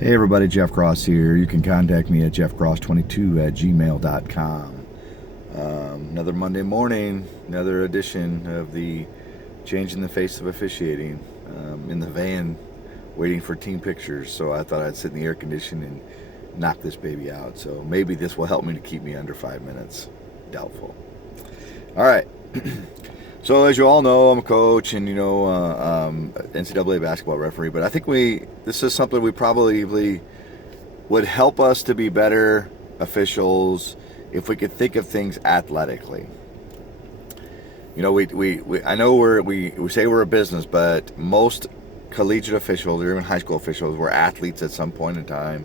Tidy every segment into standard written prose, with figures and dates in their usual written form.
Hey everybody, Jeff Cross here. You can contact me at jeffcross22@gmail.com. Another Monday morning, another edition of the Changing the Face of Officiating. In the van, waiting for team pictures, so I thought I'd sit in the air conditioning and knock this baby out. So maybe this will help me to keep me under 5 minutes. Doubtful. All right. So as you all know, I'm a coach and NCAA basketball referee. But I think this is something we probably would help us to be better officials if we could think of things athletically. You know, I know we say we're a business, but most collegiate officials or even high school officials were athletes at some point in time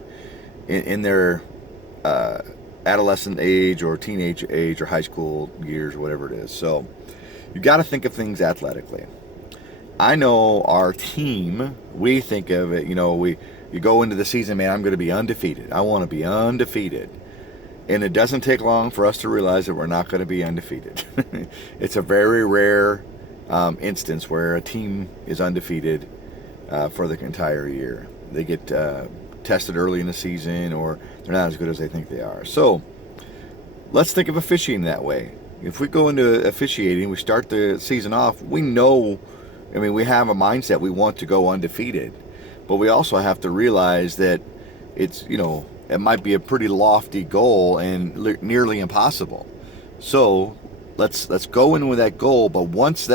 in their adolescent age or teenage age or high school years, whatever it is. So you got to think of things athletically. I know our team, we think of it, you go into the season, man, I'm going to be undefeated. I want to be undefeated. And it doesn't take long for us to realize that we're not going to be undefeated. It's a very rare instance where a team is undefeated for the entire year. They get tested early in the season, or they're not as good as they think they are. So let's think of officiating that way. If we go into officiating, we start the season off, we have a mindset we want to go undefeated. But we also have to realize that it might be a pretty lofty goal and nearly impossible. So let's go in with that goal. But once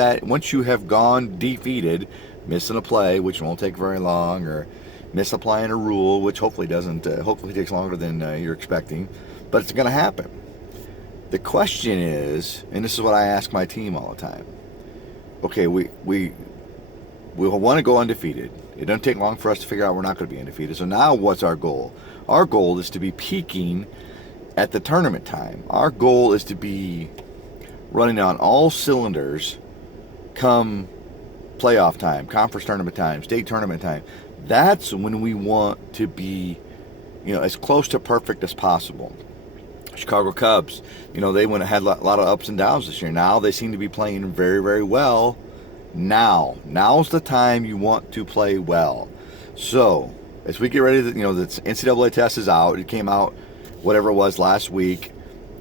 you have gone defeated, missing a play, which won't take very long, or misapplying a rule, which hopefully takes longer than you're expecting, but it's going to happen. The question is, and this is what I ask my team all the time. Okay, we want to go undefeated. It doesn't take long for us to figure out we're not going to be undefeated. So now what's our goal? Our goal is to be peaking at the tournament time. Our goal is to be running on all cylinders come playoff time, conference tournament time, state tournament time. That's when we want to be, as close to perfect as possible. Chicago Cubs, they had a lot of ups and downs this year. Now they seem to be playing very, very well. Now's the time you want to play well. So as we get ready, the NCAA test is out. It came out, whatever it was, last week.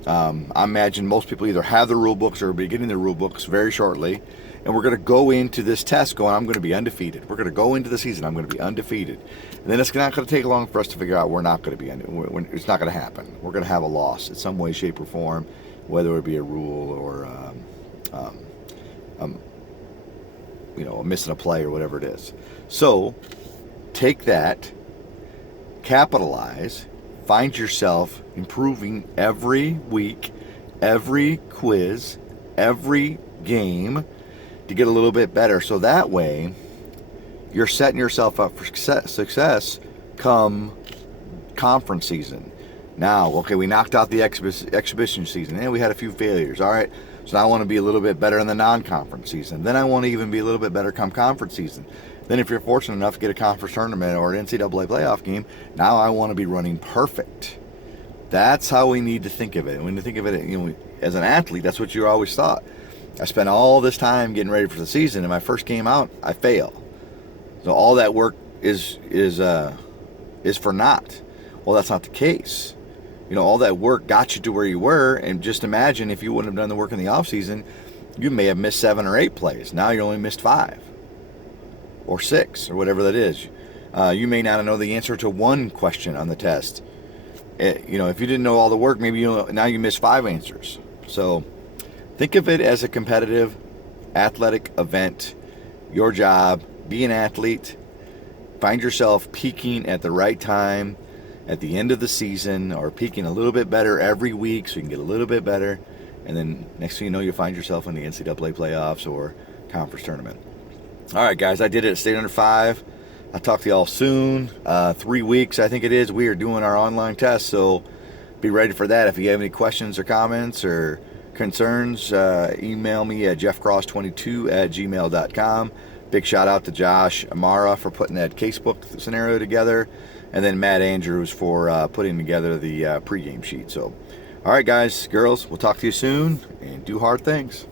I imagine most people either have the rule books or will be getting the rule books very shortly. And we're going to go into this test going, I'm going to be undefeated. We're going to go into the season, I'm going to be undefeated. And then it's not going to take long for us to figure out we're not going to be undefeated. It's not going to happen. We're going to have a loss in some way, shape, or form, whether it be a rule or missing a play or whatever it is. So take that, capitalize, find yourself improving every week, every quiz, every game, to get a little bit better. So that way you're setting yourself up for success come conference season. Now, okay, we knocked out the exhibition season and we had a few failures. All right, so now I want to be a little bit better in the non-conference season. Then I want to even be a little bit better come conference season. Then if you're fortunate enough to get a conference tournament or an NCAA playoff game, now I want to be running perfect. That's how we need to think of it. When you think of it, as an athlete, that's what you always thought. I spent all this time getting ready for the season, and my first game out, I fail. So all that work is for naught. Well, that's not the case. All that work got you to where you were, and just imagine if you wouldn't have done the work in the off season, you may have missed 7 or 8 plays. Now you only missed 5 or 6 or whatever that is. You may not know the answer to 1 question on the test. If you didn't know all the work, maybe now you missed 5 answers. So think of it as a competitive athletic event. Your job, be an athlete. Find yourself peaking at the right time at the end of the season, or peaking a little bit better every week so you can get a little bit better. And then next thing you know, you'll find yourself in the NCAA playoffs or conference tournament. All right, guys, I did it at State Under 5. I'll talk to y'all soon. 3 weeks, I think it is. We are doing our online test, so be ready for that. If you have any questions or comments or concerns, email me at jeffcross22@gmail.com. Big shout out to Josh Amara for putting that casebook scenario together, and then Matt Andrews for putting together the pregame sheet. So, all right, guys, girls, we'll talk to you soon, and do hard things.